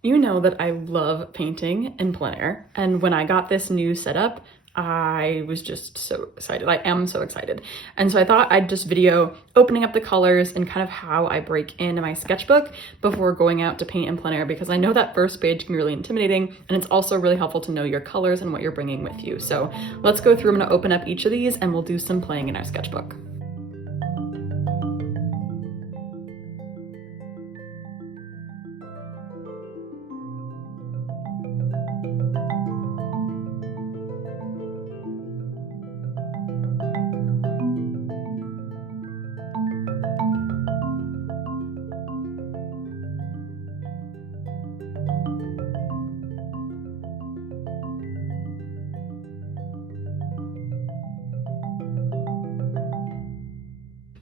You know that I love painting in plein air, and when I got this new setup, I was just so excited. I am so excited. And so I thought I'd just video opening up the colors and kind of how I break into my sketchbook before going out to paint in plein air, because I know that first page can be really intimidating, and it's also really helpful to know your colors and what you're bringing with you. So let's go through. I'm gonna open up each of these and we'll do some playing in our sketchbook.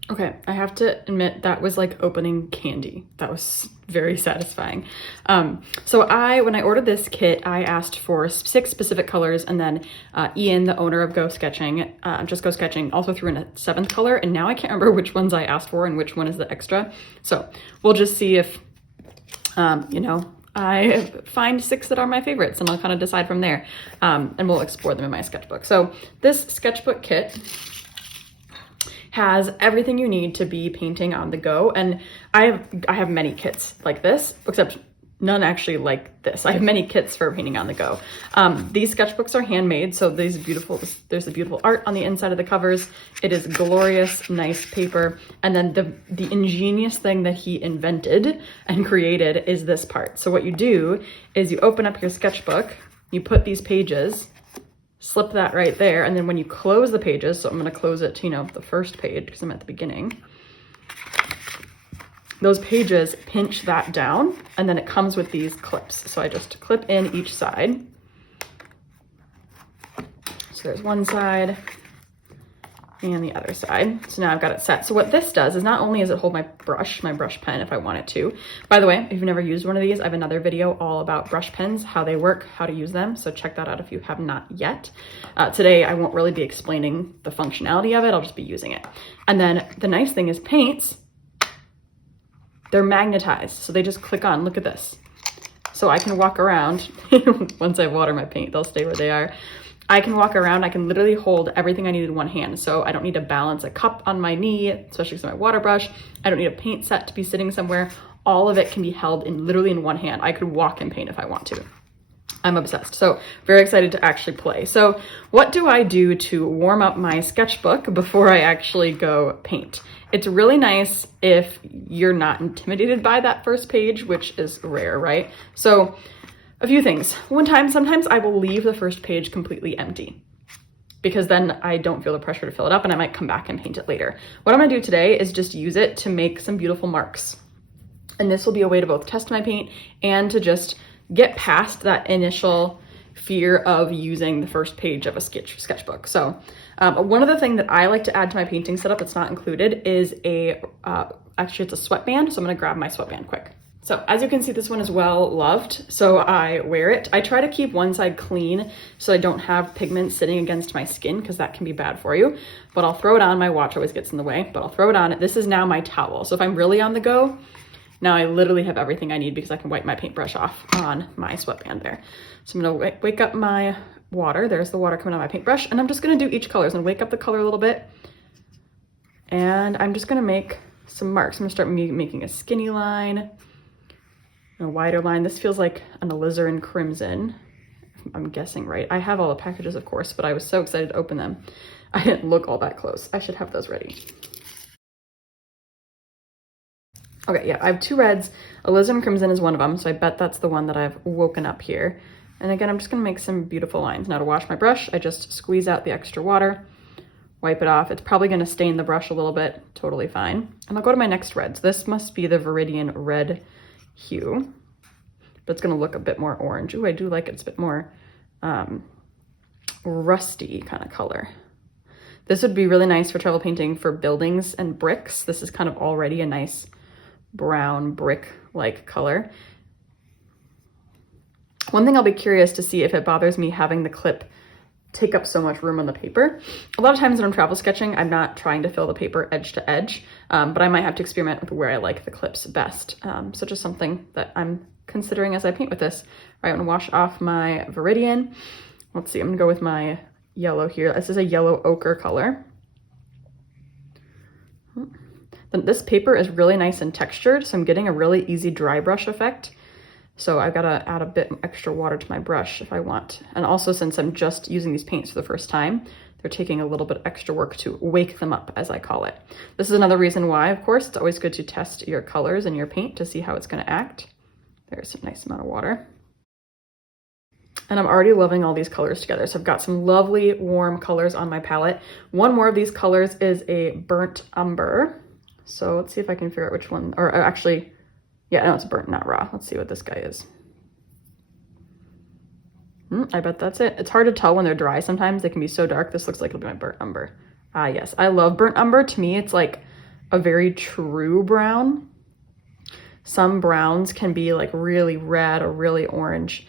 Okay, I have to admit that was like opening candy. That was very satisfying. So when I ordered this kit, I asked for 6 specific colors, and then Ian, the owner of Go Sketching, Just Go Sketching, also threw in a 7th color, and now I can't remember which ones I asked for and which one is the extra. So we'll just see if, I find 6 that are my favorites, and I'll kind of decide from there, and we'll explore them in my sketchbook. So this sketchbook kit has everything you need to be painting on the go. And I have many kits like this, except none actually like this. I have many kits for painting on the go. These sketchbooks are handmade, so there's a beautiful art on the inside of the covers. It is glorious, nice paper. And then the ingenious thing that he invented and created is this part. So what you do is you open up your sketchbook, you put these pages, slip that right there, and then when you close the pages, so I'm going to close it to, the first page because I'm at the beginning, those pages pinch that down, and then it comes with these clips. So I just clip in each side. So there's one side and the other side. So now I've got it set. So what this does is not only does it hold my brush pen if I want it to. By the way, if you've never used one of these, I have another video all about brush pens, how they work, how to use them. So check that out if you have not yet. Today, I won't really be explaining the functionality of it. I'll just be using it. And then the nice thing is paints, they're magnetized. So they just click on, look at this. So I can walk around. Once I water my paint, they'll stay where they are. I can walk around, I can literally hold everything I need in one hand. So I don't need to balance a cup on my knee, especially because of my water brush. I don't need a paint set to be sitting somewhere. All of it can be held literally in one hand. I could walk and paint if I want to. I'm obsessed. So very excited to actually play. So what do I do to warm up my sketchbook before I actually go paint? It's really nice if you're not intimidated by that first page, which is rare, right? So a few things. Sometimes I will leave the first page completely empty because then I don't feel the pressure to fill it up, and I might come back and paint it later. What I'm gonna do today is just use it to make some beautiful marks. And this will be a way to both test my paint and to just get past that initial fear of using the first page of a sketchbook. So one other thing that I like to add to my painting setup that's not included is actually it's a sweatband. So I'm gonna grab my sweatband quick. So as you can see, this one is well loved, so I wear it. I try to keep one side clean so I don't have pigment sitting against my skin, because that can be bad for you. But I'll throw it on. My watch always gets in the way, but I'll throw it on. This is now my towel. So if I'm really on the go, now I literally have everything I need because I can wipe my paintbrush off on my sweatband there. So I'm gonna wake up my water. There's the water coming out of my paintbrush, and I'm just gonna do each color. So I'm gonna wake up the color a little bit, and I'm just gonna make some marks. I'm gonna start making a skinny line, a wider line. This feels like an alizarin crimson, I'm guessing right. I have all the packages, of course, but I was so excited to open them. I didn't look all that close. I should have those ready. Okay, yeah, I have 2 reds. Alizarin crimson is one of them, so I bet that's the one that I've woken up here. And again, I'm just gonna make some beautiful lines. Now to wash my brush, I just squeeze out the extra water, wipe it off. It's probably gonna stain the brush a little bit, totally fine. And I'll go to my next red. So this must be the Viridian red hue, but it's gonna look a bit more orange. Ooh, I do like it. It's a bit more rusty kind of color. This would be really nice for travel painting for buildings and bricks. This is kind of already a nice brown brick-like color. One thing I'll be curious to see if it bothers me having the clip take up so much room on the paper. A lot of times when I'm travel sketching, I'm not trying to fill the paper edge to edge, but I might have to experiment with where I like the clips best. So just something that I'm considering as I paint with this. All right, I'm gonna wash off my Viridian. Let's see, I'm gonna go with my yellow here. This is a yellow ochre color. This paper is really nice and textured, so I'm getting a really easy dry brush effect. So I've got to add a bit extra water to my brush if I want. And also, since I'm just using these paints for the first time, they're taking a little bit extra work to wake them up, as I call it. This is another reason why, of course, it's always good to test your colors and your paint to see how it's going to act. There's a nice amount of water. And I'm already loving all these colors together. So I've got some lovely warm colors on my palette. One more of these colors is a burnt umber. So let's see if I can figure out which one, or actually, yeah, no, it's burnt, not raw. Let's see what this guy is. I bet that's it. It's hard to tell when they're dry sometimes. They can be so dark. This looks like it'll be my burnt umber. Ah, yes, I love burnt umber. To me, it's like a very true brown. Some browns can be like really red or really orange.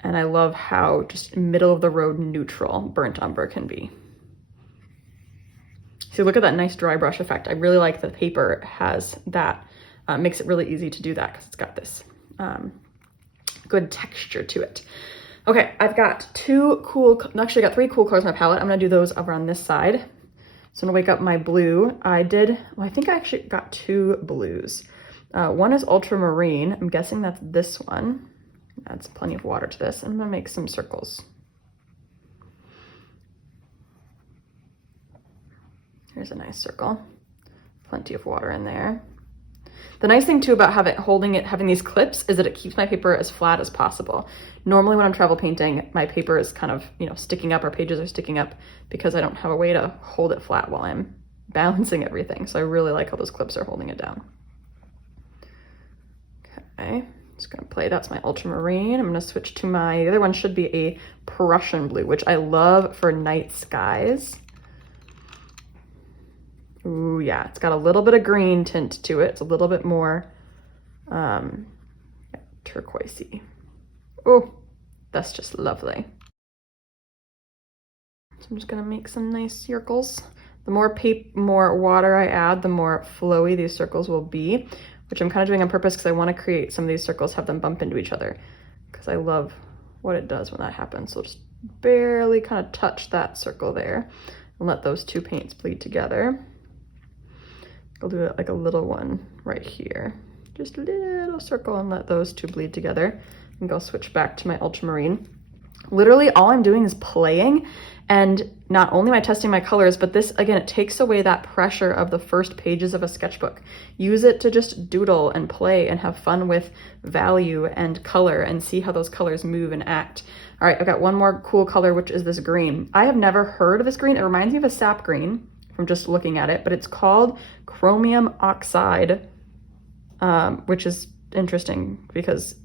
And I love how just middle of the road neutral burnt umber can be. See, look at that nice dry brush effect. I really like the paper has that. Makes it really easy to do that because it's got this good texture to it. Okay, I've got three cool colors on my palette. I'm gonna do those over on this side. So I'm gonna wake up my blue. I think I actually got two blues. One is ultramarine. I'm guessing that's this one. Adds plenty of water to this. I'm gonna make some circles. Here's a nice circle. Plenty of water in there. The nice thing too about having these clips is that it keeps my paper as flat as possible. Normally when I'm travel painting, my paper is kind of, sticking up, or pages are sticking up because I don't have a way to hold it flat while I'm balancing everything. So I really like how those clips are holding it down. Okay, just gonna play, that's my ultramarine. I'm gonna switch to the other one should be a Prussian blue, which I love for night skies. Ooh, yeah, it's got a little bit of green tint to it. It's a little bit more turquoisey. Oh, that's just lovely. So I'm just gonna make some nice circles. The more water I add, the more flowy these circles will be, which I'm kind of doing on purpose because I want to create some of these circles, have them bump into each other, because I love what it does when that happens. So just barely kind of touch that circle there and let those two paints bleed together. I'll do it like a little one right here. Just a little circle and let those two bleed together. And go switch back to my ultramarine. Literally all I'm doing is playing, and not only am I testing my colors, but this, again, it takes away that pressure of the first pages of a sketchbook. Use it to just doodle and play and have fun with value and color and see how those colors move and act. All right, I've got one more cool color, which is this green. I have never heard of this green. It reminds me of a sap green from just looking at it, but it's called chromium oxide, which is interesting because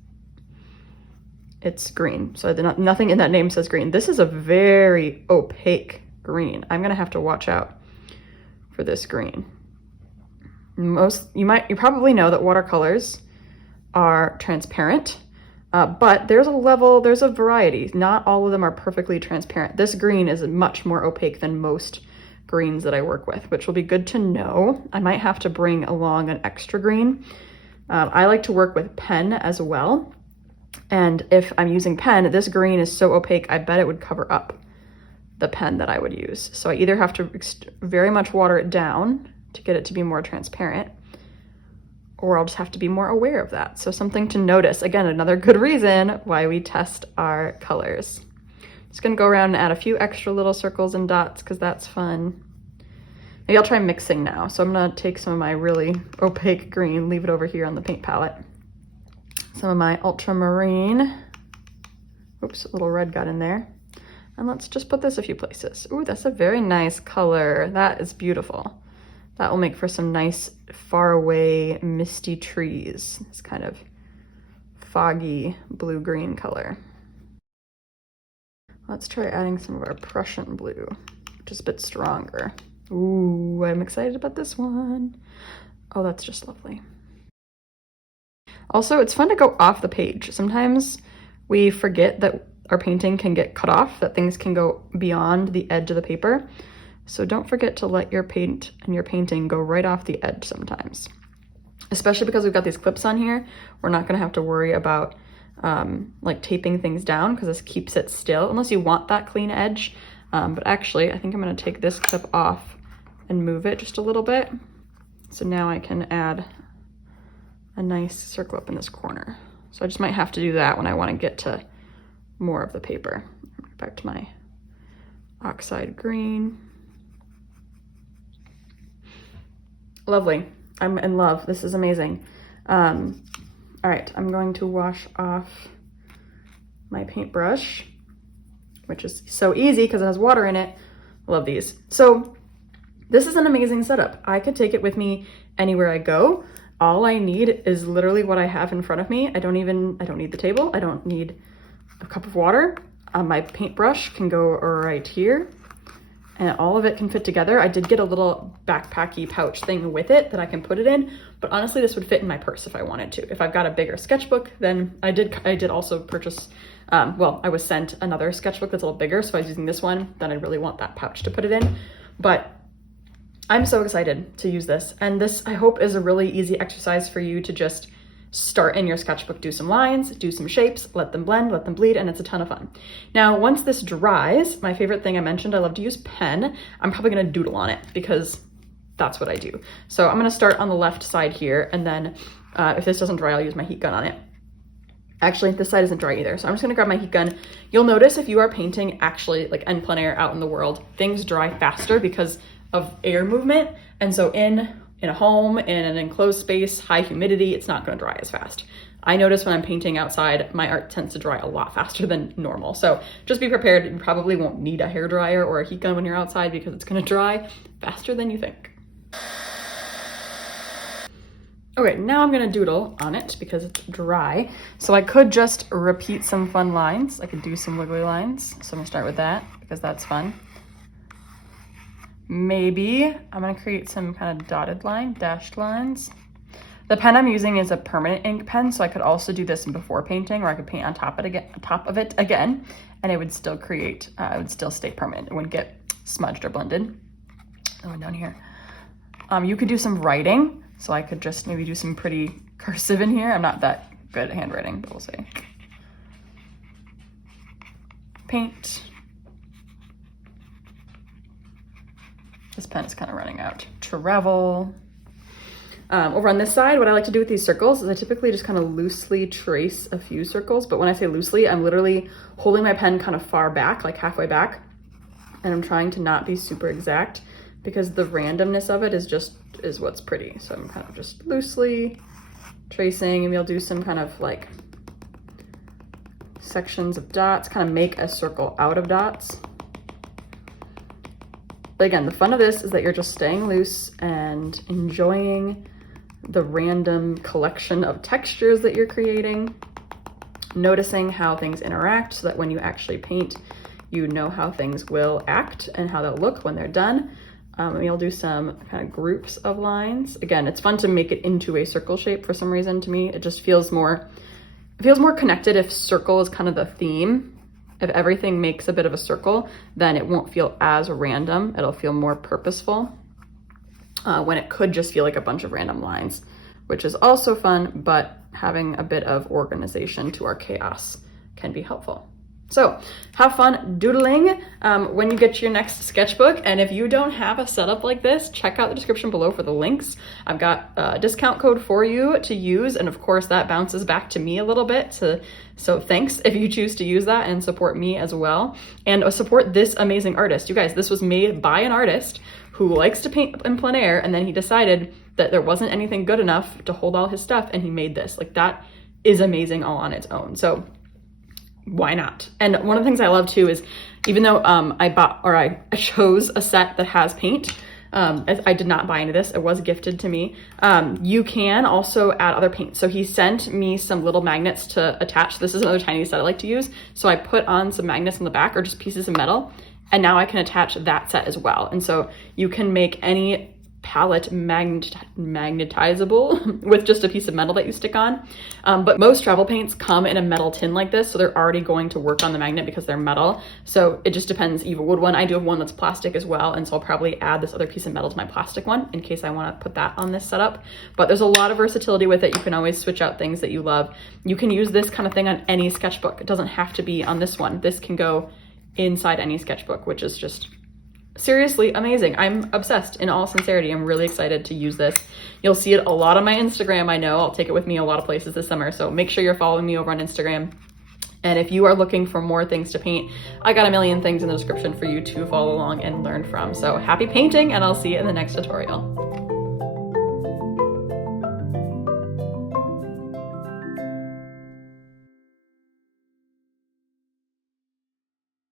it's green. So nothing in that name says green. This is a very opaque green. I'm gonna have to watch out for this green. You probably know that watercolors are transparent, but there's a variety. Not all of them are perfectly transparent. This green is much more opaque than most greens that I work with, which will be good to know. I might have to bring along an extra green. I like to work with pen as well. And if I'm using pen, this green is so opaque, I bet it would cover up the pen that I would use. So I either have to very much water it down to get it to be more transparent, or I'll just have to be more aware of that. So something to notice. Again, another good reason why we test our colors. Just gonna go around and add a few extra little circles and dots because that's fun. Maybe I'll try mixing now. So I'm gonna take some of my really opaque green, leave it over here on the paint palette. Some of my ultramarine. Oops, a little red got in there. And let's just put this a few places. Ooh, that's a very nice color. That is beautiful. That will make for some nice far away misty trees. It's kind of foggy blue-green color. Let's try adding some of our Prussian blue, which is a bit stronger. Ooh, I'm excited about this one. Oh, that's just lovely. Also, it's fun to go off the page. Sometimes we forget that our painting can get cut off, that things can go beyond the edge of the paper. So don't forget to let your paint and your painting go right off the edge sometimes. especially because we've got these clips on here. We're not gonna have to worry about like taping things down because this keeps it still, unless you want that clean edge. But actually, I think I'm gonna take this clip off and move it just a little bit. So now I can add a nice circle up in this corner. So I just might have to do that when I wanna get to more of the paper. Back to my oxide green. Lovely. I'm in love. This is amazing. All right, I'm going to wash off my paintbrush, which is so easy because it has water in it. I love these. So this is an amazing setup. I could take it with me anywhere I go. All I need is literally what I have in front of me. I don't need the table. I don't need a cup of water. My paintbrush can go right here, and all of it can fit together. I did get a little backpacky pouch thing with it that I can put it in, but honestly, this would fit in my purse if I wanted to. If I've got a bigger sketchbook, then I did also purchase, well, I was sent another sketchbook that's a little bigger, so I was using this one, then I'd really want that pouch to put it in. But I'm so excited to use this. And this, I hope, is a really easy exercise for you to just start in your sketchbook, do some lines, do some shapes, let them blend, let them bleed, and it's a ton of fun. Now, once this dries, my favorite thing I mentioned, I love to use pen. I'm probably gonna doodle on it because that's what I do. So I'm gonna start on the left side here, and then if this doesn't dry, I'll use my heat gun on it. Actually, this side isn't dry either, so I'm just gonna grab my heat gun. You'll notice if you are painting actually like en plein air out in the world, things dry faster because of air movement, and so in a home, in an enclosed space, high humidity, it's not gonna dry as fast. I notice when I'm painting outside, my art tends to dry a lot faster than normal. So just be prepared. You probably won't need a hairdryer or a heat gun when you're outside because it's gonna dry faster than you think. Okay, now I'm gonna doodle on it because it's dry. So I could just repeat some fun lines. I could do some wiggly lines. So I'm gonna start with that because that's fun. Maybe I'm gonna create some kind of dotted line, dashed lines. The pen I'm using is a permanent ink pen, so I could also do this before painting, or I could paint on top of it again, and it would still create, it would still stay permanent. It wouldn't get smudged or blended. Oh, down here. You could do some writing, so I could just maybe do some pretty cursive in here. I'm not that good at handwriting, but we'll see. Paint. This pen is kind of running out. Travel. Over on this side, what I like to do with these circles is I typically just kind of loosely trace a few circles, but when I say loosely, I'm literally holding my pen kind of far back, like halfway back, and I'm trying to not be super exact because the randomness of it is what's pretty. So I'm kind of just loosely tracing, and we'll do some kind of like sections of dots, kind of make a circle out of dots. But again, the fun of this is that you're just staying loose and enjoying the random collection of textures that you're creating, noticing how things interact so that when you actually paint, you know how things will act and how they'll look when they're done. And you'll do some kind of groups of lines. Again, it's fun to make it into a circle shape for some reason to me. It just feels more connected if circle is kind of the theme. If everything makes a bit of a circle, then it won't feel as random. It'll feel more purposeful when it could just feel like a bunch of random lines, which is also fun, but having a bit of organization to our chaos can be helpful. So have fun doodling when you get your next sketchbook. And if you don't have a setup like this, check out the description below for the links. I've got a discount code for you to use. And of course that bounces back to me a little bit. So thanks if you choose to use that and support me as well. And support this amazing artist. You guys, this was made by an artist who likes to paint in plein air. And then he decided that there wasn't anything good enough to hold all his stuff. And he made this. Like, that is amazing all on its own. So why not? And one of the things I love too is, even though I chose a set that has paint, I did not buy into this, it was gifted to me. You can also add other paint. So he sent me some little magnets to attach. This is another tiny set I like to use. So I put on some magnets in the back, or just pieces of metal, and now I can attach that set as well. And so you can make any palette magnetizable with just a piece of metal that you stick on. But most travel paints come in a metal tin like this, so they're already going to work on the magnet because they're metal. So it just depends. You have a wood one. I do have one that's plastic as well, and so I'll probably add this other piece of metal to my plastic one in case I want to put that on this setup. But there's a lot of versatility with it. You can always switch out things that you love. You can use this kind of thing on any sketchbook. It doesn't have to be on this one. This can go inside any sketchbook, which is just seriously amazing. I'm obsessed, in all sincerity. I'm really excited to use this. You'll see it a lot on my Instagram. I know I'll take it with me a lot of places this summer, so make sure you're following me over on Instagram. And if you are looking for more things to paint, I got a million things in the description for you to follow along and learn from. So happy painting, and I'll see you in the next tutorial.